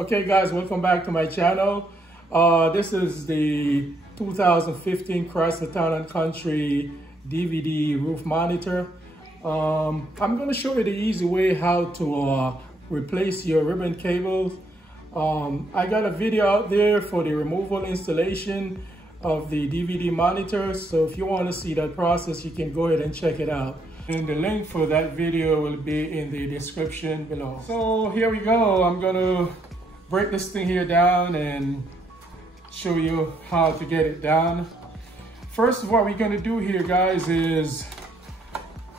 Okay guys, welcome back to my channel. This is the 2015 Chrysler Town & Country DVD roof monitor. I'm going to show you the easy way how to replace your ribbon cables. I got a video out there for the removal installation of the DVD monitor, so if you want to see that process, you can go ahead and check it out. And the link for that video will be in the description below. So here we go. I'm going to break this thing here down and show you how to get it down. First, what we're going to do here, guys, is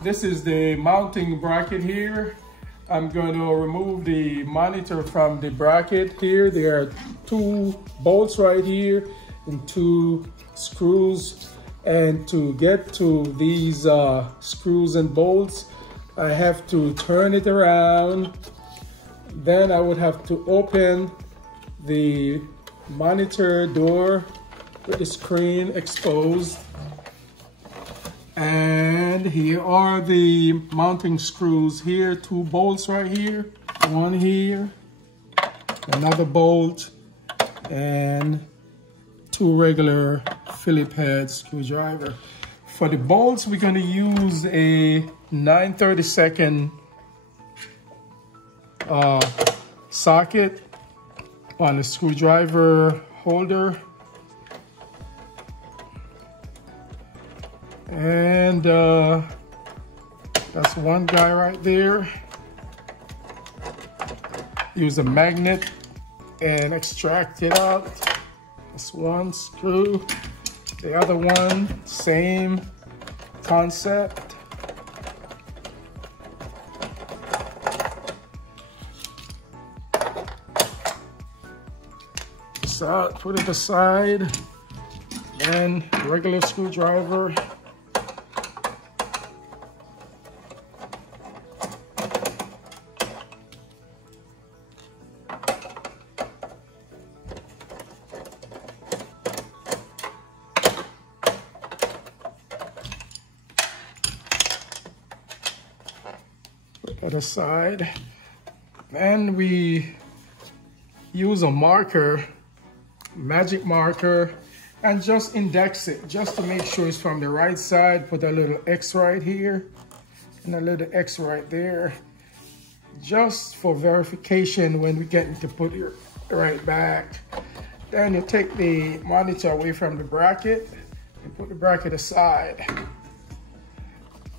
this is the mounting bracket here. I'm going to remove the monitor from the bracket here. There are 2 bolts right here and 2 screws. And to get to these screws and bolts, I have to turn it around. Then I would have to open the monitor door with the screen exposed. And here are the mounting screws here, 2 bolts right here, 1 here, another bolt, and 2 regular Phillips head screwdriver. For the bolts, we're going to use a 9/32 socket on the screwdriver holder. And that's one guy right there. Use a magnet and extract it out. That's 1 screw. The other one, same concept. So put it aside, and regular screwdriver. Put aside. Then we use a marker, magic marker, and just index it just to make sure it's from the right side. Put a little X right here and a little X right there, just for verification when we get to put it right back. Then you take the monitor away from the bracket and put the bracket aside.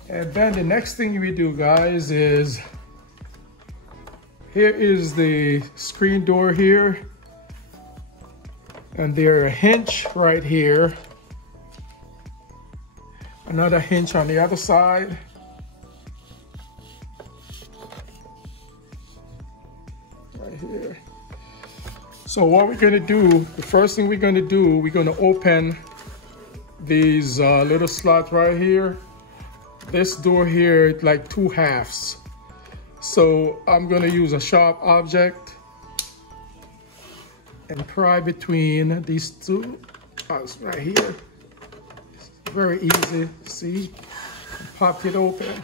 And then the next thing we do, guys, is here is the screen door here. And there's a hinge right here. Another hinge on the other side. Right here. So what we're gonna do, the first thing we're gonna do, we're gonna open these little slots right here. This door here, like 2 halves. So I'm gonna use a sharp object and pry between these 2 parts right here. It's very easy, see? Pop it open.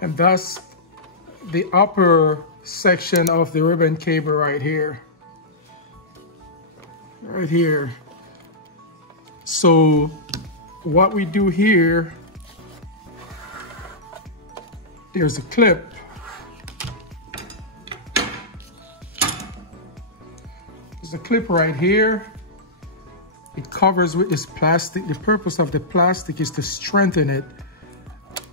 And that's the upper section of the ribbon cable right here. Right here. So what we do here, there's a clip. There's a clip right here. It covers with this plastic. The purpose of the plastic is to strengthen it,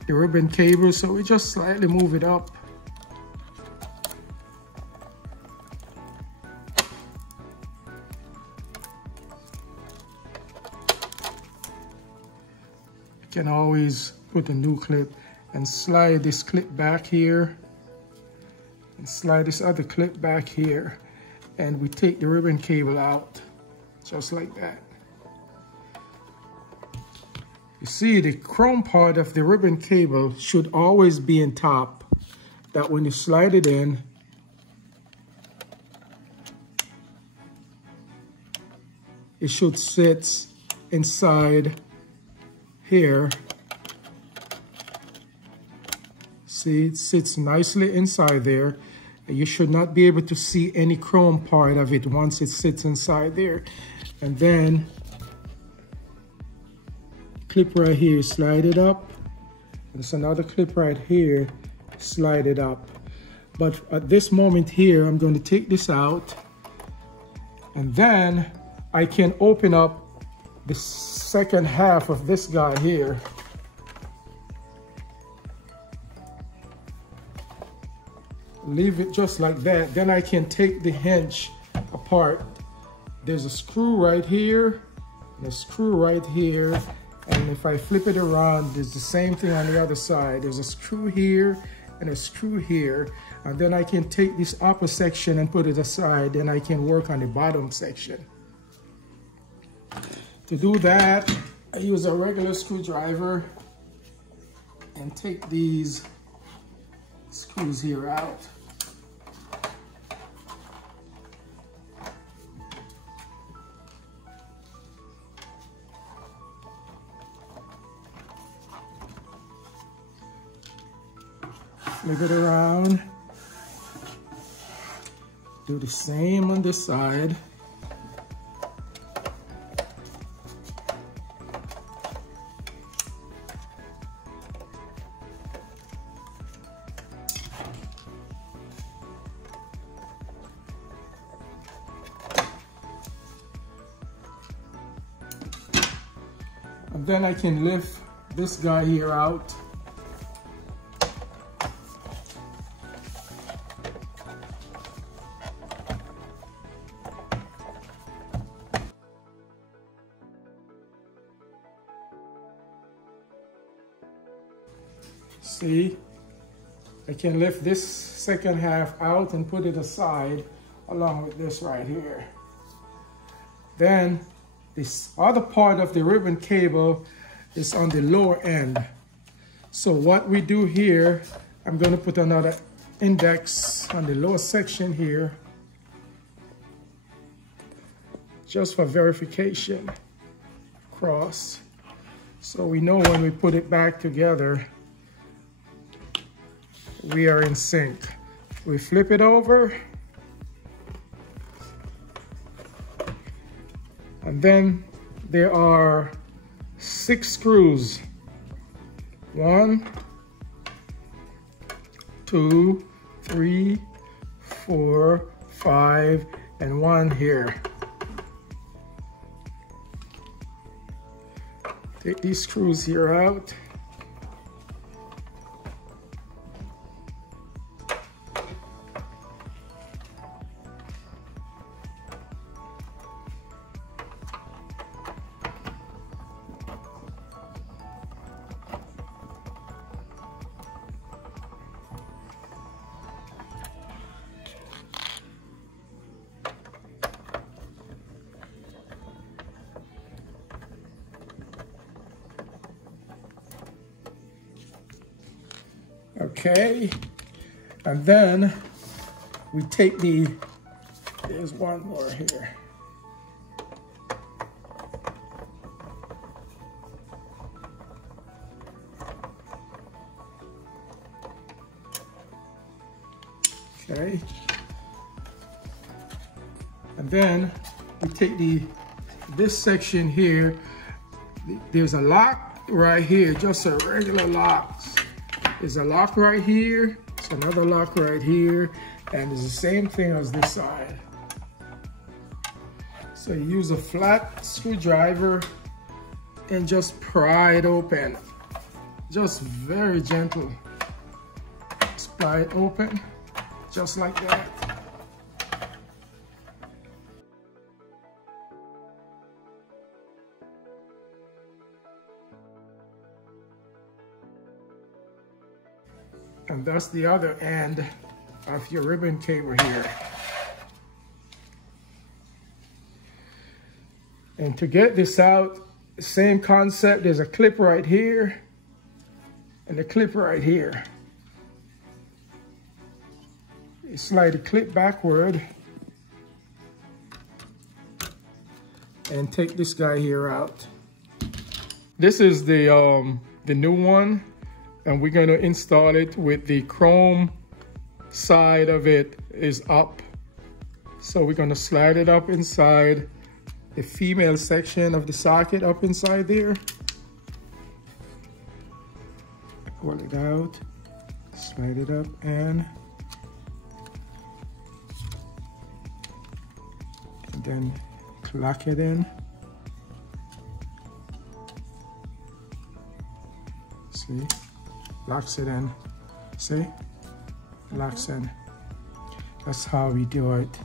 the ribbon cable. So we just slightly move it up. Can always put a new clip and slide this clip back here and slide this other clip back here, and we take the ribbon cable out just like that. You see, the chrome part of the ribbon cable should always be in top, that when you slide it in, it should sit inside here. See, it sits nicely inside there. You should not be able to see any chrome part of it once it sits inside there. And then clip right here, slide it up. There's another clip right here, slide it up. But at this moment here, I'm going to take this out, and then I can open up the second half of this guy here. Leave it just like that. Then I can take the hinge apart. There's a screw right here, and a screw right here. And if I flip it around, there's the same thing on the other side. There's a screw here and a screw here. And then I can take this upper section and put it aside, and I can work on the bottom section. To do that, I use a regular screwdriver and take these screws here out. Flip it around. Do the same on this side. And then I can lift this guy here out. See, I can lift this second half out and put it aside along with this right here. Then this other part of the ribbon cable is on the lower end. So what we do here, I'm going to put another index on the lower section here, just for verification, cross. So we know when we put it back together, we are in sync. We flip it over, and then there are 6 screws. 1, 2, 3, 4, 5, and 1 here. Take these screws here out. Okay, and then we take there's one more here. Okay, and then we take this section here. There's a lock right here, just a regular lock. There's a lock right here, there's another lock right here, and it's the same thing as this side. So you use a flat screwdriver and just pry it open. Just very gentle. Just pry it open, just like that. And that's the other end of your ribbon cable here. And to get this out, same concept, there's a clip right here and a clip right here. You slide the clip backward and take this guy here out. This is the new one, and we're going to install it with the chrome side of it is up. So we're going to slide it up inside the female section of the socket, up inside there. Pull it out, slide it up, and then lock it in. See, locks it in. See, locks in. That's how we do it.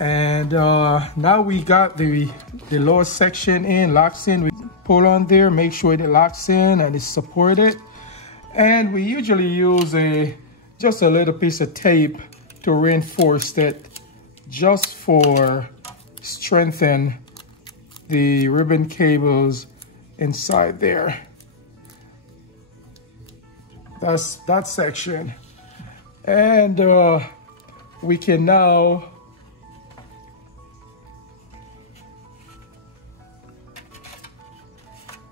And now we got the lower section in, locks in. We pull on there, make sure it locks in and it's supported. And we usually use just a little piece of tape to reinforce it, just for strengthen the ribbon cables inside there. That's that section. And we can now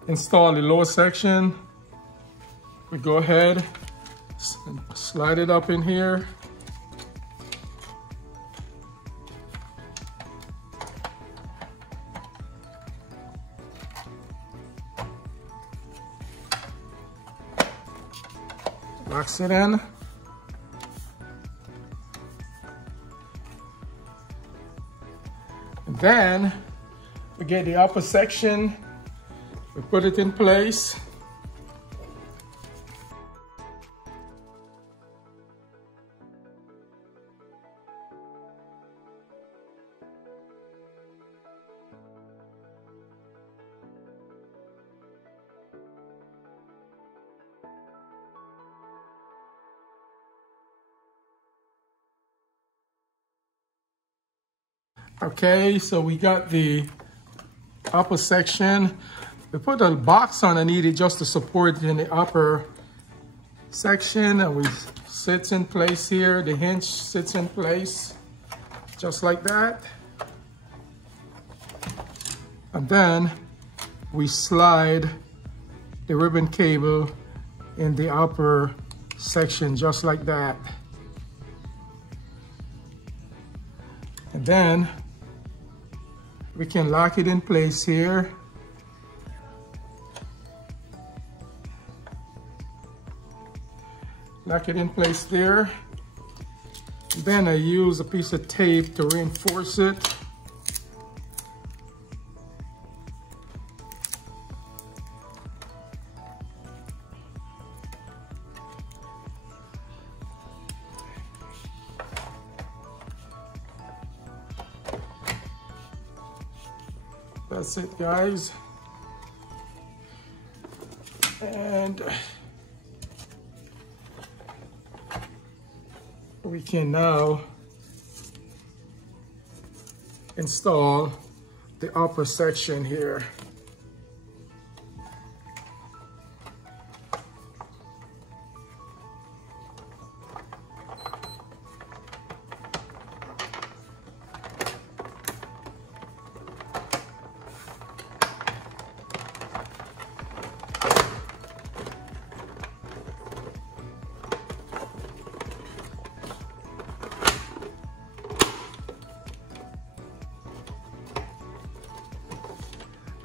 install the lower section. We go ahead, slide it up in here. Locks it in. And then we get the upper section, we put it in place. Okay, so we got the upper section. We put a box underneath it just to support it in the upper section, and we sits in place here. The hinge sits in place just like that. And then we slide the ribbon cable in the upper section just like that. And then we can lock it in place here. Lock it in place there. Then I use a piece of tape to reinforce it. That's it, guys. And we can now install the upper section here.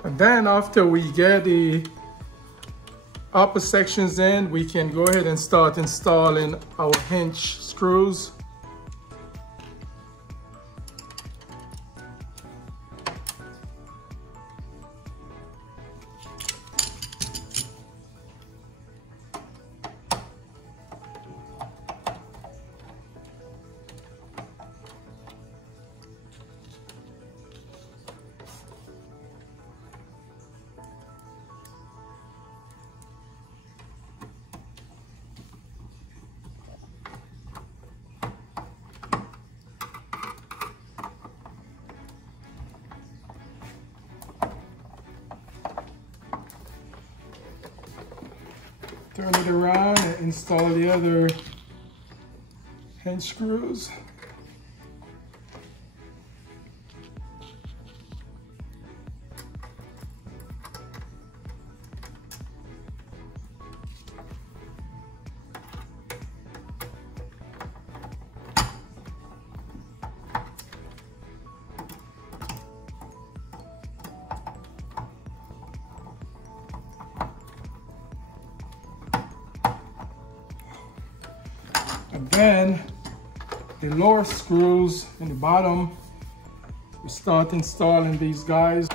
And then after we get the upper sections in, we can go ahead and start installing our hinge screws. Turn it around and install the other hinge screws. then the lower screws in the bottom, we start installing these guys.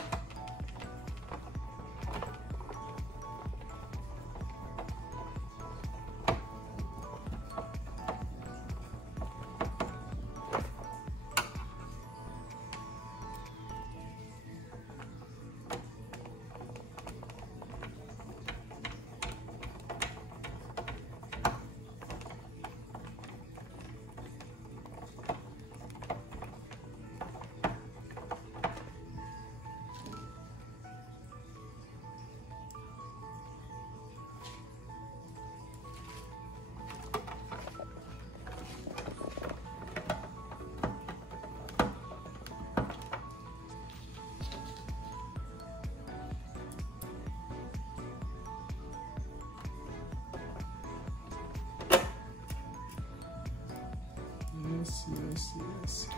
Yes.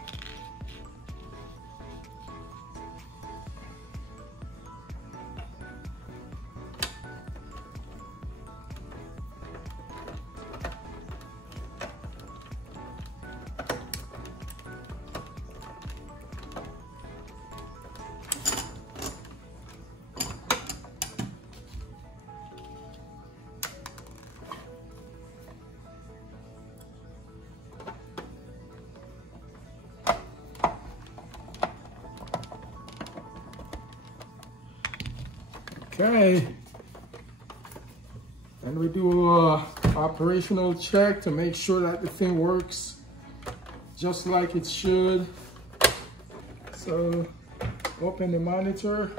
Okay, and we do a operational check to make sure that the thing works just like it should. So open the monitor,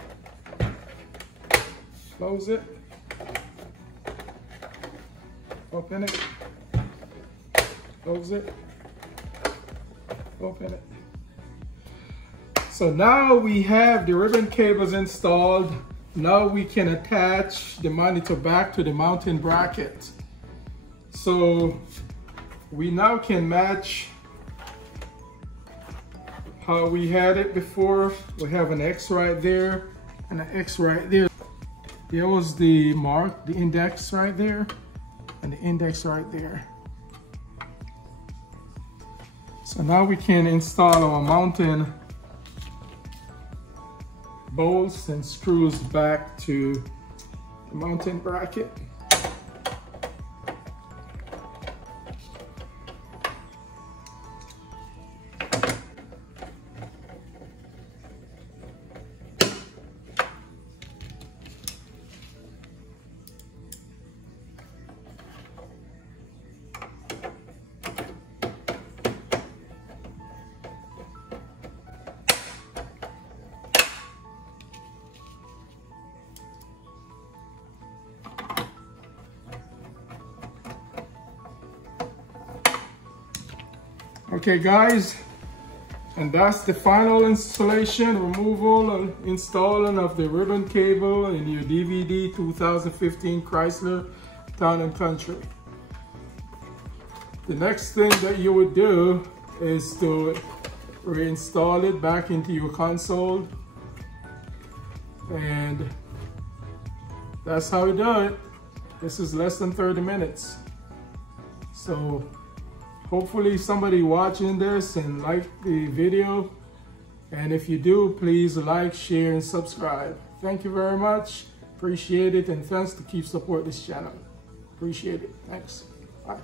close it, open it, close it, open it. So now we have the ribbon cables installed. Now we can attach the monitor back to the mounting bracket. So we now can match how we had it before. We have an X right there and an X right there. There was the mark, the index right there, and the index right there. So now we can install our mounting bolts and screws back to the mounting bracket. Okay guys, and that's the final installation, removal and installing of the ribbon cable in your DVD 2015 Chrysler Town & Country. The next thing that you would do is to reinstall it back into your console, and that's how we do it. This is less than 30 minutes. So hopefully somebody watching this and like the video, and if you do, please like, share, and subscribe. Thank you very much. Appreciate it, and thanks to keep support this channel. Appreciate it. Thanks. Bye.